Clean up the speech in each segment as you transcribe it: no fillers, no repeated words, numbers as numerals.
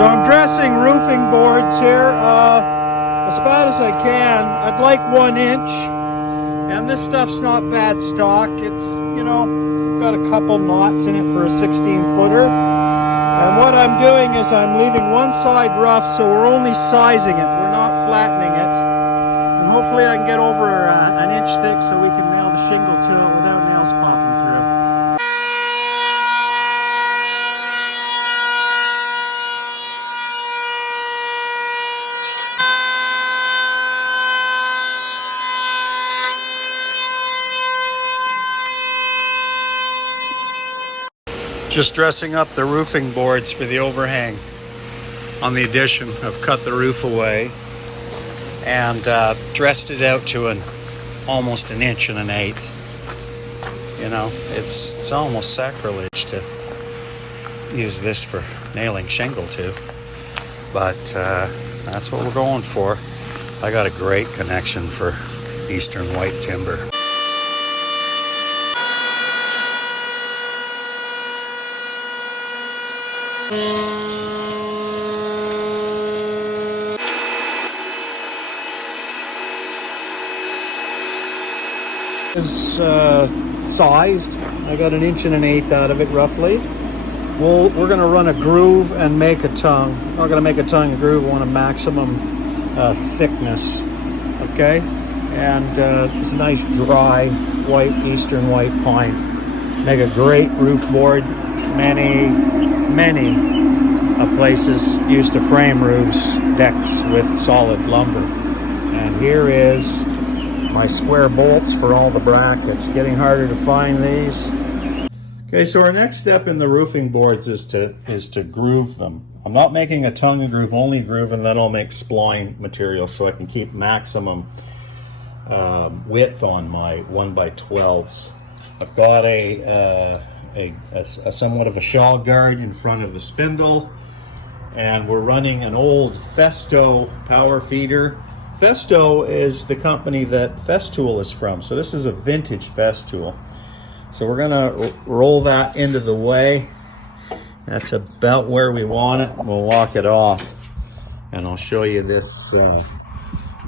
So I'm dressing roofing boards here as fast as I can. I'd like 1 inch, and this stuff's not bad stock. It's, you know, got a couple knots in it for a 16-footer. And what I'm doing is I'm leaving one side rough, so we're only sizing it. We're not flattening it. And hopefully I can get over an inch thick so we can nail the shingle to it without nails popping through. Just dressing up the roofing boards for the overhang on the addition. I've cut the roof away and dressed it out to almost 1 1/8 inches. You know, it's almost sacrilege to use this for nailing shingle to, but that's what we're going for. I got a great connection for Eastern white timber. Is sized. I got 1 1/8 inches out of it roughly. We're going to run a groove and make a tongue. I'm not going to make a tongue and groove. I want a maximum thickness. Okay, and nice dry white Eastern white pine. Make a great roof board. Many places used to frame roofs, decks with solid lumber. And here is my square bolts for all the brackets. Getting harder to find these. Okay, so our next step in the roofing boards is to groove them. I'm not making a tongue and groove, only groove, and then I'll make spline material so I can keep maximum width on my 1x12s. I've got a somewhat of a shawl guard in front of the spindle, and we're running an old Festo power feeder. Festo is the company that Festool is from, so this is a vintage Festool. So we're gonna roll that into the way. That's about where we want it. We'll lock it off, and I'll show you this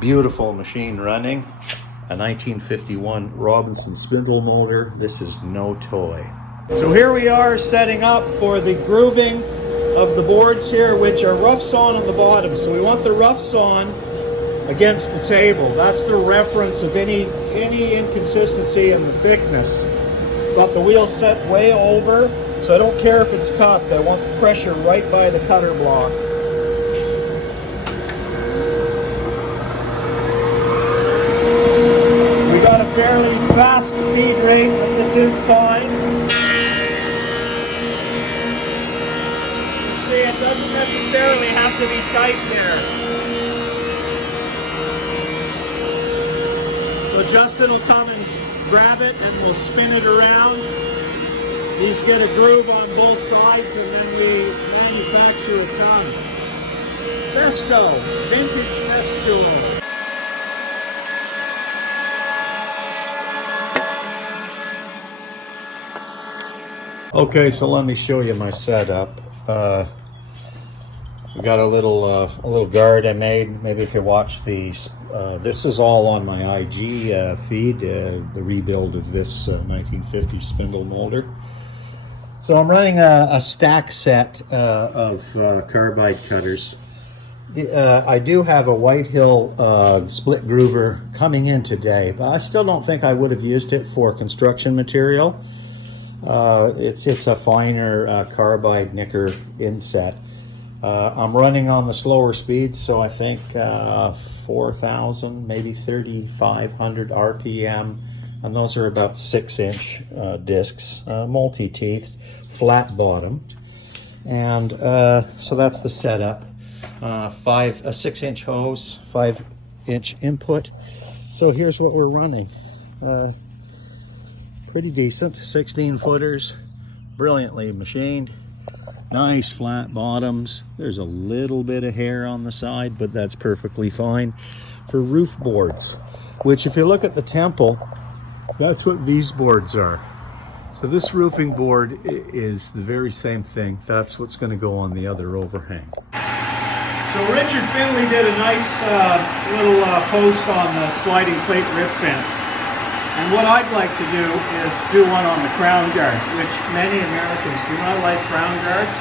beautiful machine running. A 1951 Robinson spindle molder. This is no toy. So here we are setting up for the grooving of the boards here, which are rough sawn on the bottom. So we want the rough sawn against the table. That's the reference of any inconsistency in the thickness. Got the wheel set way over, so I don't care if it's cupped. I want the pressure right by the cutter block. We got a fairly fast feed rate, but this is fine. See, it doesn't necessarily have to be tight there. So Justin will come and grab it and we'll spin it around. These get a groove on both sides and then we manufacture a tongue. Festo, vintage Festool. Okay, so let me show you my setup. We got a little guard I made. Maybe if you watch these, this is all on my IG feed, the rebuild of this 1950 spindle molder. So I'm running a stack set of carbide cutters. I do have a Whitehill split groover coming in today, but I still don't think I would have used it for construction material. It's a finer carbide nicker inset. I'm running on the slower speeds, so I think 4,000, maybe 3,500 RPM, and those are about 6-inch discs, multi-teethed, flat-bottomed, and so that's the setup. A 6-inch hose, 5-inch input. So here's what we're running. Pretty decent, 16-footers, brilliantly machined. Nice flat bottoms. There's a little bit of hair on the side, but that's perfectly fine for roof boards, which if you look at the temple, that's what these boards are. So So this roofing board is the very same thing. That's what's going to go on the other overhang. So Richard Finley did a nice little post on the sliding plate rip fence. And what I'd like to do is do one on the crown guard, which many Americans do not like crown guards.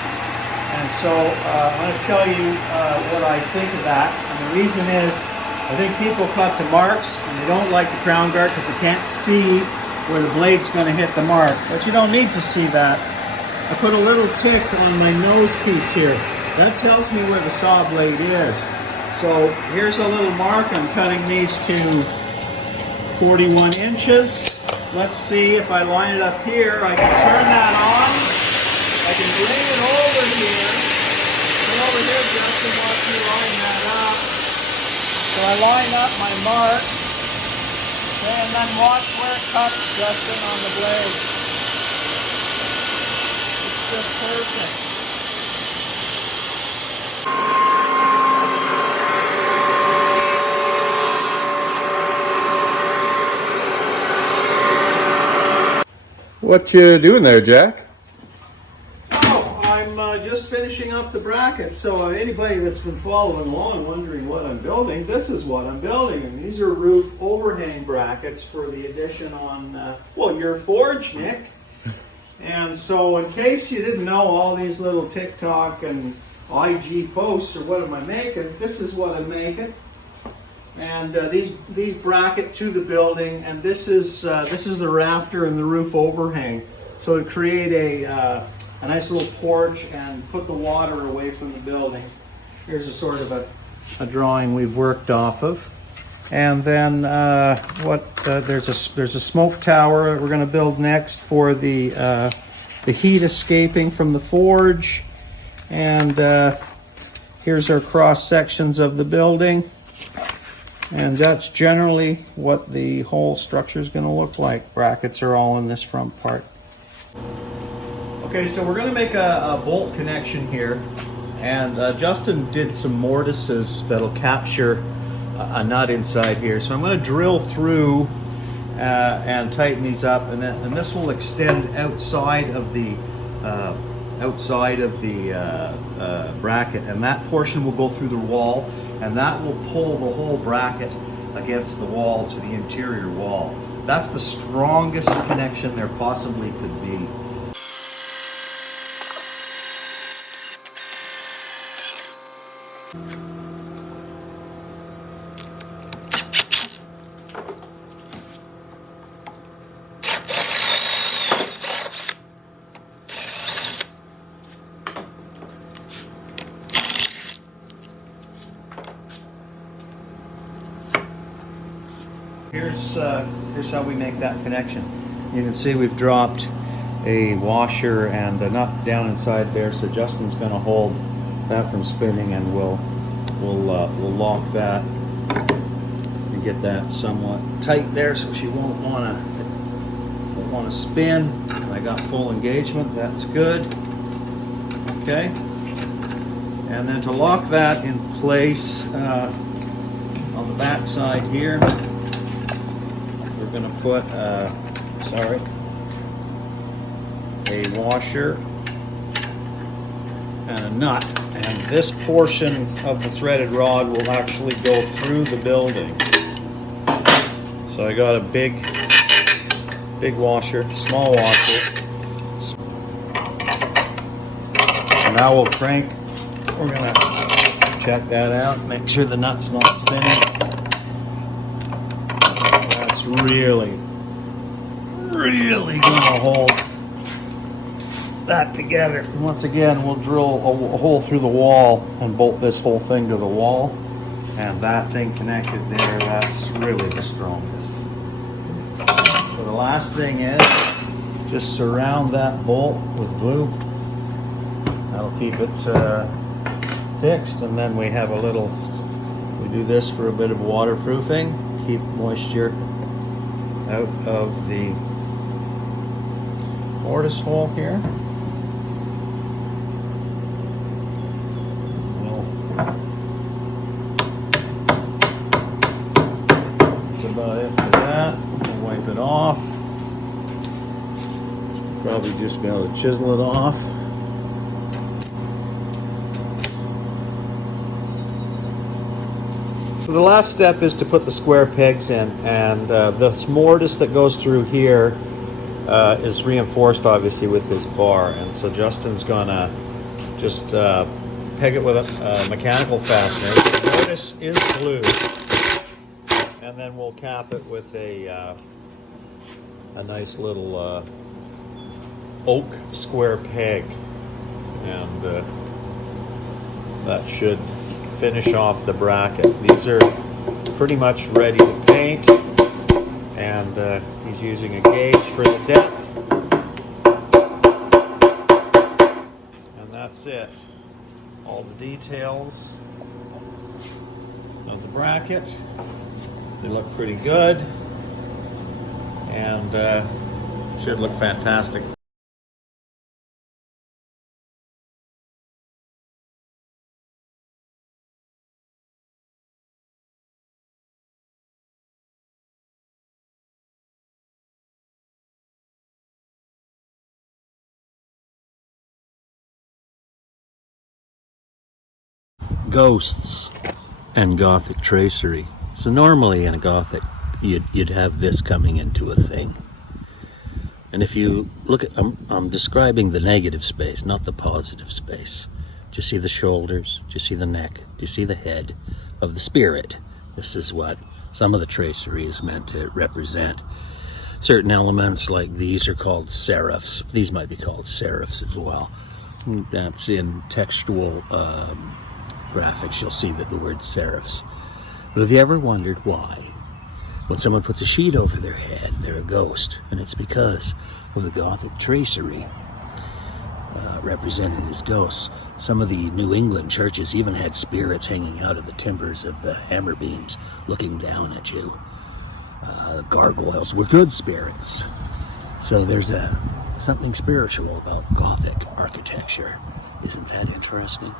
And so I'm going to tell you what I think of that. And the reason is, I think people cut to marks and they don't like the crown guard because they can't see where the blade's going to hit the mark. But you don't need to see that. I put a little tick on my nose piece here. That tells me where the saw blade is. So here's a little mark. I'm cutting these to 41 inches. Let's see if I line it up here. I can turn that on. I can bring it over here. And over here, Justin, watch me line that up. So I line up my mark. Okay, and then watch where it cuts, Justin, on the blade. It's just perfect. What you doing there, Jack? Oh, I'm just finishing up the brackets. So anybody that's been following along wondering what I'm building, this is what I'm building. And these are roof overhang brackets for the addition on, well, your forge, Nick. And so in case you didn't know all these little TikTok and IG posts or what am I making, this is what I'm making. And these bracket to the building, and this is the rafter and the roof overhang. So to create a nice little porch and put the water away from the building. Here's a sort of a drawing we've worked off of. And then there's a smoke tower we're going to build next for the heat escaping from the forge. And here's our cross sections of the building. And that's generally what the whole structure is going to look like. Brackets are all in this front part. Okay, so we're going to make a bolt connection here. And Justin did some mortises that'll capture a nut inside here. So I'm going to drill through and tighten these up. And this will extend outside of the bracket. And that portion will go through the wall. And that will pull the whole bracket against the wall to the interior wall. That's the strongest connection there possibly could be. Here's how we make that connection. You can see we've dropped a washer and a nut down inside there, so Justin's going to hold that from spinning, and we'll lock that and get that somewhat tight there, so she won't want to spin. I got full engagement. That's good. Okay, and then to lock that in place on the back side here, we're going to put a washer and a nut, and this portion of the threaded rod will actually go through the building. So I got a big washer, small washer. And now we'll crank. We're going to check that out, make sure the nut's not spinning. That's really gonna hold that together. And once again, we'll drill a hole through the wall and bolt this whole thing to the wall. And that thing connected there, that's really the strongest. So the last thing is just surround that bolt with glue. That'll keep it fixed. And then we have we do this for a bit of waterproofing, keep moisture out of the mortise hole here. That's about it for that. We'll wipe it off. probably just be able to chisel it off. So the last step is to put the square pegs in, and the mortise that goes through here is reinforced obviously with this bar, and so Justin's gonna just peg it with a mechanical fastener. The mortise is glued, and then we'll cap it with a nice little oak square peg, and that should finish off the bracket. These are pretty much ready to paint, and he's using a gauge for the depth, and that's it. All the details of the bracket, they look pretty good, and should look fantastic. Ghosts and Gothic tracery. So normally in a Gothic, you'd have this coming into a thing. And if you look at, I'm describing the negative space, not the positive space. Do you see the shoulders? Do you see the neck? Do you see the head of the spirit? This is what some of the tracery is meant to represent. Certain elements like these are called serifs. These might be called serifs as well. That's in textual graphics. You'll see that the word serifs. But have you ever wondered why, when someone puts a sheet over their head, they're a ghost? And it's because of the Gothic tracery represented as ghosts. Some of the New England churches even had spirits hanging out of the timbers of the hammer beams, looking down at you. Gargoyles were good spirits. So there's something spiritual about Gothic architecture. Isn't that interesting?